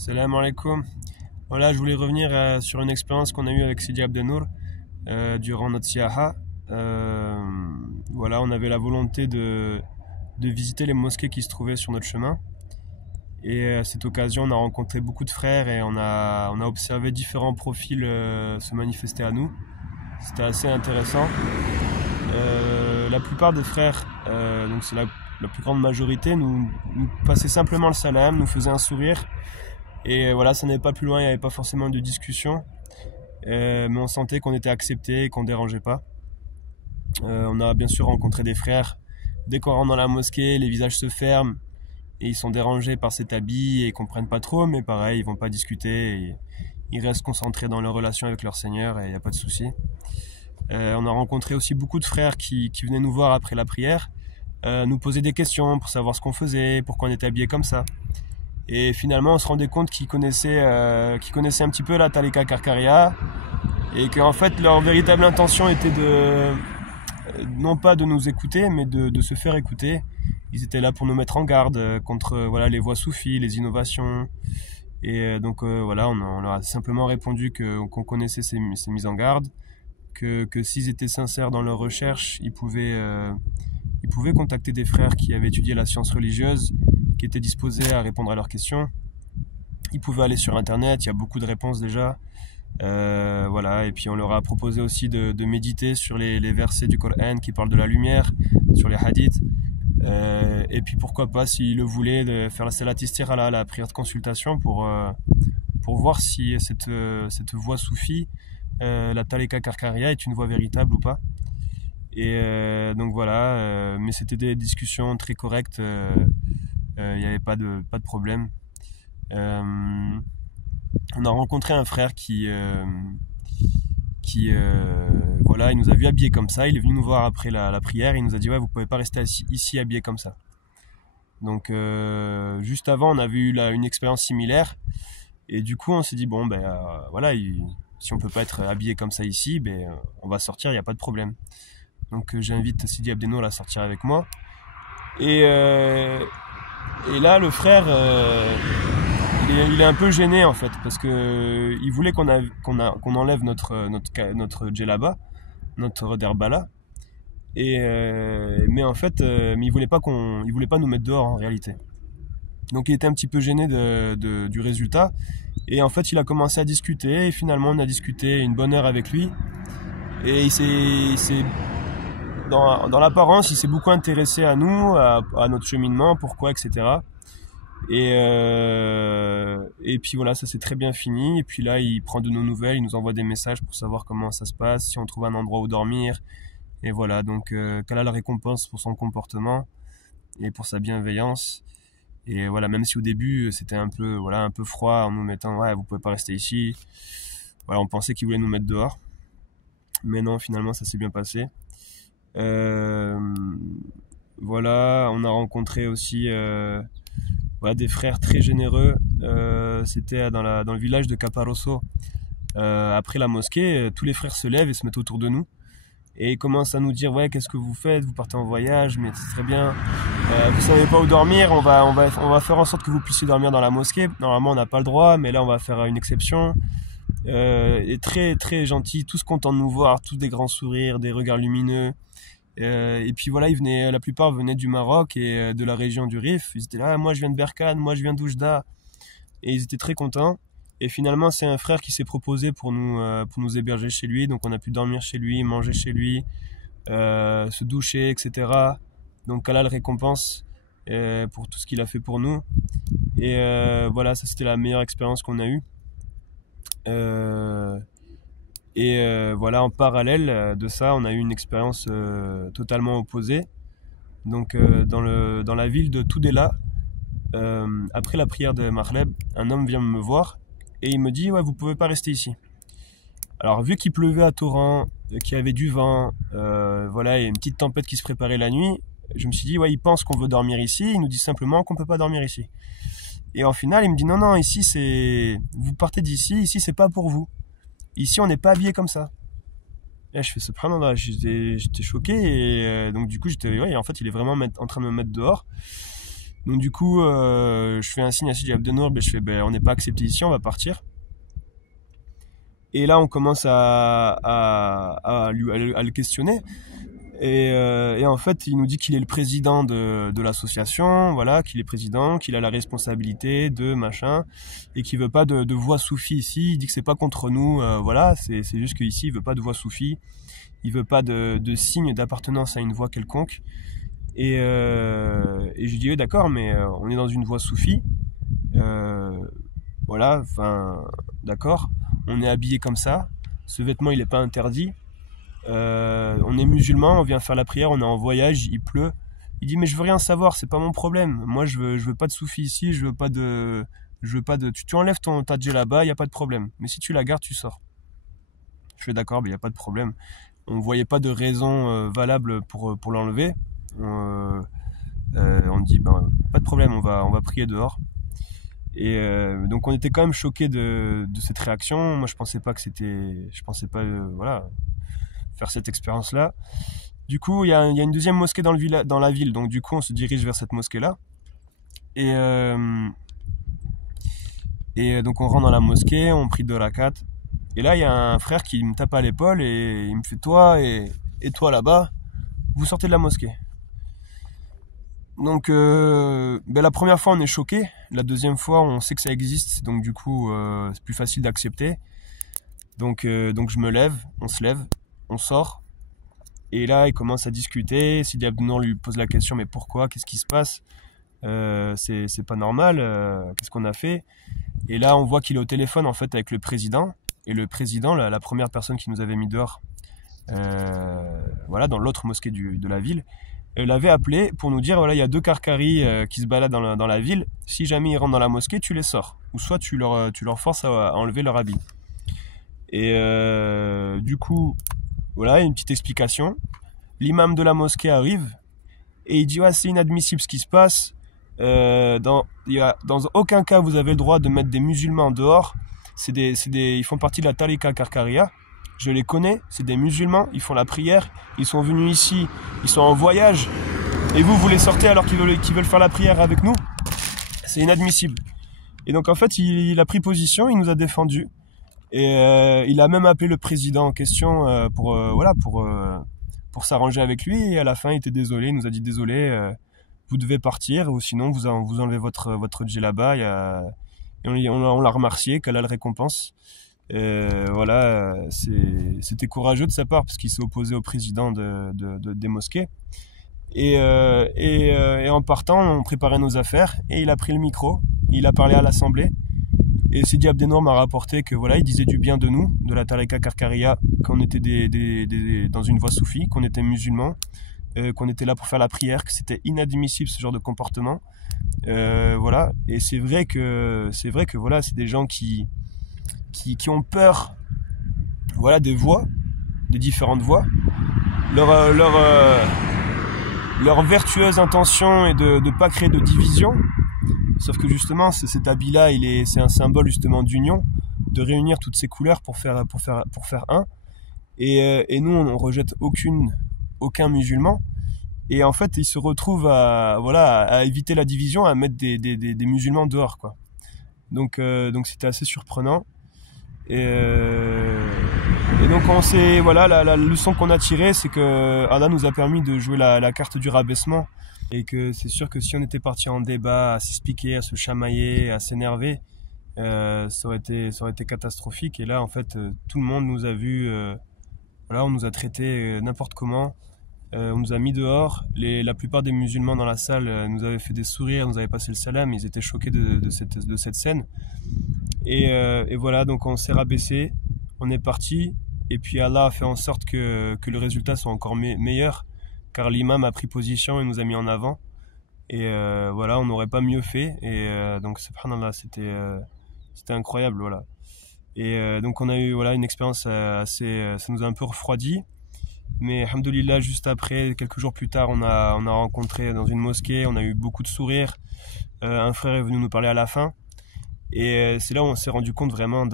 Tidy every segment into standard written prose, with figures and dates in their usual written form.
Salam alaikum. Voilà, je voulais revenir sur une expérience qu'on a eue avec Sidi Abdenour durant notre siyaha. Voilà, on avait la volonté de visiter les mosquées qui se trouvaient sur notre chemin. Et à cette occasion, on a rencontré beaucoup de frères et on a observé différents profils se manifester à nous. C'était assez intéressant. La plupart des frères, donc c'est la plus grande majorité, nous passaient simplement le salam, nous faisaient un sourire. Et voilà, ça n'allait pas plus loin, il n'y avait pas forcément de discussion. Mais on sentait qu'on était accepté et qu'on ne dérangeait pas. On a bien sûr rencontré des frères. Dès qu'on rentre dans la mosquée, les visages se ferment et ils sont dérangés par cet habit et ils comprennent pas trop, mais pareil, ils vont pas discuter. Et ils restent concentrés dans leur relation avec leur Seigneur et il n'y a pas de souci. On a rencontré aussi beaucoup de frères qui venaient nous voir après la prière, nous poser des questions pour savoir ce qu'on faisait, pourquoi on était habillés comme ça. Et finalement, on se rendait compte qu'ils connaissaient un petit peu la Talika Karkaria et qu'en fait, leur véritable intention était non pas de nous écouter, mais de se faire écouter. Ils étaient là pour nous mettre en garde contre voilà, les voies soufis, les innovations. Et donc voilà, on leur a simplement répondu qu'on connaissait ces mises en garde, que s'ils étaient sincères dans leur recherche, ils pouvaient contacter des frères qui avaient étudié la science religieuse, qui étaient disposés à répondre à leurs questions. Ils pouvaient aller sur internet, il y a beaucoup de réponses déjà. Voilà, et puis on leur a proposé aussi de méditer sur les versets du Coran qui parlent de la lumière, sur les hadiths. Et puis pourquoi pas, s'ils le voulaient, de faire la salat istirala, la prière de consultation, pour voir si cette voie soufie, la Talika Karkaria, est une voie véritable ou pas. Et donc voilà, mais c'était des discussions très correctes, il n'y avait pas de problème. On a rencontré un frère qui voilà, il nous a vu habillés comme ça, il est venu nous voir après la prière, il nous a dit ouais, vous pouvez pas rester ici habillés comme ça. Donc juste avant, on a vu une expérience similaire et du coup on s'est dit bon ben voilà, si on peut pas être habillé comme ça ici, ben on va sortir, il n'y a pas de problème. Donc j'invite Sidi Abdenour à sortir avec moi. Et là, le frère, il est un peu gêné en fait, parce que il voulait qu'on enlève notre djellaba, notre derbala. Mais en fait, mais il voulait pas nous mettre dehors en réalité. Donc il était un petit peu gêné du résultat. Et en fait, il a commencé à discuter. Et finalement, on a discuté une bonne heure avec lui. Et dans l'apparence, il s'est beaucoup intéressé à nous, à notre cheminement, pourquoi, etc. Et puis voilà, ça s'est très bien fini. Et puis là, il prend de nos nouvelles, il nous envoie des messages pour savoir comment ça se passe, si on trouve un endroit où dormir. Et voilà, donc quelle a la récompense pour son comportement et pour sa bienveillance. Et voilà, même si au début, c'était un peu froid en nous mettant, ouais, vous pouvez pas rester ici. Voilà, on pensait qu'il voulait nous mettre dehors. Mais non, finalement, ça s'est bien passé. Voilà, on a rencontré aussi voilà, des frères très généreux. C'était dans le village de Caparoso. Après la mosquée, tous les frères se lèvent et se mettent autour de nous. Et ils commencent à nous dire ouais, qu'est-ce que vous faites, vous partez en voyage, mais c'est très bien. Vous savez pas où dormir, on va faire en sorte que vous puissiez dormir dans la mosquée. Normalement, on n'a pas le droit, mais là, on va faire une exception. Et très très gentils, tous contents de nous voir, tous des grands sourires, des regards lumineux. Et puis voilà, la plupart venaient du Maroc et de la région du Rif. Ils étaient là, moi je viens de Berkane, moi je viens d'Oujda. Et ils étaient très contents. Et finalement, c'est un frère qui s'est proposé pour nous héberger chez lui. Donc on a pu dormir chez lui, manger chez lui, se doucher, etc. Donc Allah le récompense pour tout ce qu'il a fait pour nous. Et voilà, ça c'était la meilleure expérience qu'on a eue. Voilà, en parallèle de ça, on a eu une expérience totalement opposée. Donc dans la ville de Tudela, après la prière de Maghreb, un homme vient me voir et il me dit ouais, vous pouvez pas rester ici. Alors vu qu'il pleuvait à torrent, qu'il y avait du vent, voilà, il y a une petite tempête qui se préparait la nuit, je me suis dit ouais, il pense qu'on veut dormir ici, il nous dit simplement qu'on peut pas dormir ici. Et en final, il me dit non, ici vous partez d'ici, ici c'est pas pour vous. Ici on n'est pas habillé comme ça. Et là, je fais subhanallah, j'étais choqué et donc du coup ouais, en fait il est vraiment en train de me mettre dehors. Donc du coup, je fais un signe à Sidi Abdenour, je fais on n'est pas accepté ici, on va partir. Et là, on commence à le questionner. Et en fait, il nous dit qu'il est le président de l'association, voilà, qu'il est président, qu'il a la responsabilité de machin, et qu'il veut pas de voix soufie ici. Il dit que c'est pas contre nous, voilà, c'est juste qu'ici, il veut pas de voix soufie, il veut pas de signe d'appartenance à une voix quelconque. Et je lui dis, oui, d'accord, mais on est dans une voie soufie, voilà, enfin, d'accord, on est habillé comme ça, ce vêtement il est pas interdit, on est musulman, on vient faire la prière, on est en voyage, il pleut. Il dit, mais je veux rien savoir, c'est pas mon problème, moi je veux pas de soufi ici, je veux pas de, tu enlèves ta djellaba, y a pas de problème, mais si tu la gardes, tu sors. Je fais d'accord, y a pas de problème. On voyait pas de raison valable pour l'enlever. On dit pas de problème, on va prier dehors. Et donc on était quand même choqués de cette réaction. Moi je pensais pas voilà, faire cette expérience là. Du coup il y a une deuxième mosquée dans la ville, donc du coup on se dirige vers cette mosquée là. Et donc on rentre dans la mosquée, on prie 2 rakats. Et là il y a un frère qui me tape à l'épaule et il me fait, toi et toi là-bas, vous sortez de la mosquée. Donc la première fois on est choqué, la deuxième fois on sait que ça existe, donc du coup c'est plus facile d'accepter. Donc je me lève, on se lève, on sort, et là il commence à discuter. Sidi Abdenour lui pose la question, mais pourquoi, qu'est-ce qui se passe, c'est pas normal, qu'est-ce qu'on a fait? Et là on voit qu'il est au téléphone en fait avec le président, et le président, la première personne qui nous avait mis dehors, voilà, dans l'autre mosquée de la ville, l'avait appelé pour nous dire, voilà, il y a 2 Karkaris qui se baladent dans la ville, si jamais ils rentrent dans la mosquée, tu les sors, ou soit tu leur forces à enlever leur habit. Et du coup, voilà, une petite explication. L'imam de la mosquée arrive et il dit, ouais, c'est inadmissible ce qui se passe, dans aucun cas vous avez le droit de mettre des musulmans dehors. Ils font partie de la Tariqa Karkaria. Je les connais, c'est des musulmans, ils font la prière, ils sont venus ici, ils sont en voyage, et vous les sortez alors qu'ils veulent faire la prière avec nous. C'est inadmissible. Et donc en fait, il a pris position, il nous a défendu, et il a même appelé le président en question pour s'arranger avec lui, et à la fin il était désolé, il nous a dit, désolé, vous devez partir, ou sinon vous enlevez votre djellaba, et on l'a remercié, qu'Allah le récompense. Voilà, c'était courageux de sa part parce qu'il s'est opposé au président des mosquées. Et en partant, on préparait nos affaires et il a pris le micro, il a parlé à l'assemblée. Et Sidi Abdenour m'a rapporté que voilà, il disait du bien de nous, de la Tariqa Karkaria, qu'on était dans une voie soufie, qu'on était musulmans, qu'on était là pour faire la prière, que c'était inadmissible ce genre de comportement. Voilà, et c'est vrai que voilà, c'est des gens qui ont peur, voilà, des voix, des différentes voix. Leur vertueuse intention est de ne pas créer de division, sauf que justement cet habit-là, c'est un symbole justement d'union, de réunir toutes ces couleurs pour faire un. Et nous, on rejette aucun musulman. Et en fait, ils se retrouvent à éviter la division, à mettre des musulmans dehors, quoi. Donc c'était assez surprenant. Et donc la leçon qu'on a tirée, c'est que Allah nous a permis de jouer la carte du rabaissement, et que c'est sûr que si on était parti en débat, à s'expliquer, à se chamailler, à s'énerver, ça aurait été catastrophique. Et là en fait tout le monde nous a vus, voilà, on nous a traités n'importe comment, on nous a mis dehors. La plupart des musulmans dans la salle nous avaient fait des sourires, nous avaient passé le salam, ils étaient choqués de cette scène. Et voilà, donc on s'est rabaissé, on est parti, et puis Allah a fait en sorte que le résultat soit encore meilleur, car l'imam a pris position et nous a mis en avant. Et voilà, on n'aurait pas mieux fait. Et donc subhanallah, c'était incroyable, voilà. Et donc on a eu, voilà, une expérience assez, ça nous a un peu refroidi. Mais alhamdoulilah, juste après, quelques jours plus tard, on a rencontré dans une mosquée, on a eu beaucoup de sourires. Un frère est venu nous parler à la fin. Et c'est là où on s'est rendu compte vraiment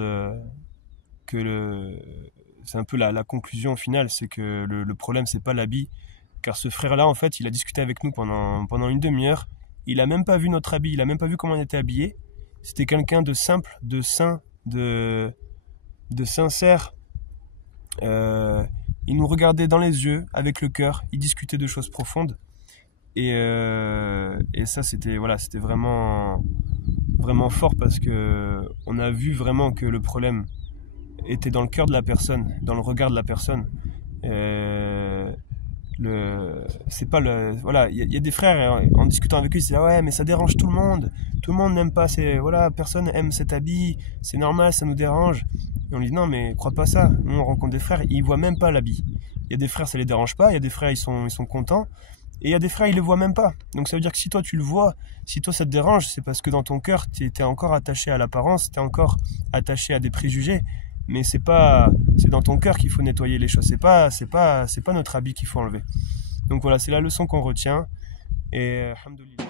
c'est un peu la conclusion finale, c'est que le problème, c'est pas l'habit. Car ce frère-là, en fait, il a discuté avec nous pendant une demi-heure. il a même pas vu notre habit, il a même pas vu comment on était habillé. C'était quelqu'un de simple, de sain, de sincère. Il nous regardait dans les yeux, avec le cœur, il discutait de choses profondes. Et ça, c'était vraiment, vraiment fort parce que on a vu vraiment que le problème était dans le cœur de la personne, dans le regard de la personne. C'est pas le, voilà, il y a des frères, en discutant avec eux, ils disent ah ouais, mais ça dérange tout le monde n'aime pas, personne aime cet habit, c'est normal, ça nous dérange. Et on lui dit non, mais crois pas ça. Nous, on rencontre des frères, ils voient même pas l'habit. Il y a des frères, ça les dérange pas, il y a des frères, ils sont contents. Et il y a des frères, ils le voient même pas. Donc ça veut dire que si toi tu le vois, si toi ça te dérange, c'est parce que dans ton cœur, tu es encore attaché à l'apparence, tu es encore attaché à des préjugés. Mais c'est dans ton cœur qu'il faut nettoyer les choses. C'est pas notre habit qu'il faut enlever. Donc voilà, c'est la leçon qu'on retient. Et alhamdoulilah.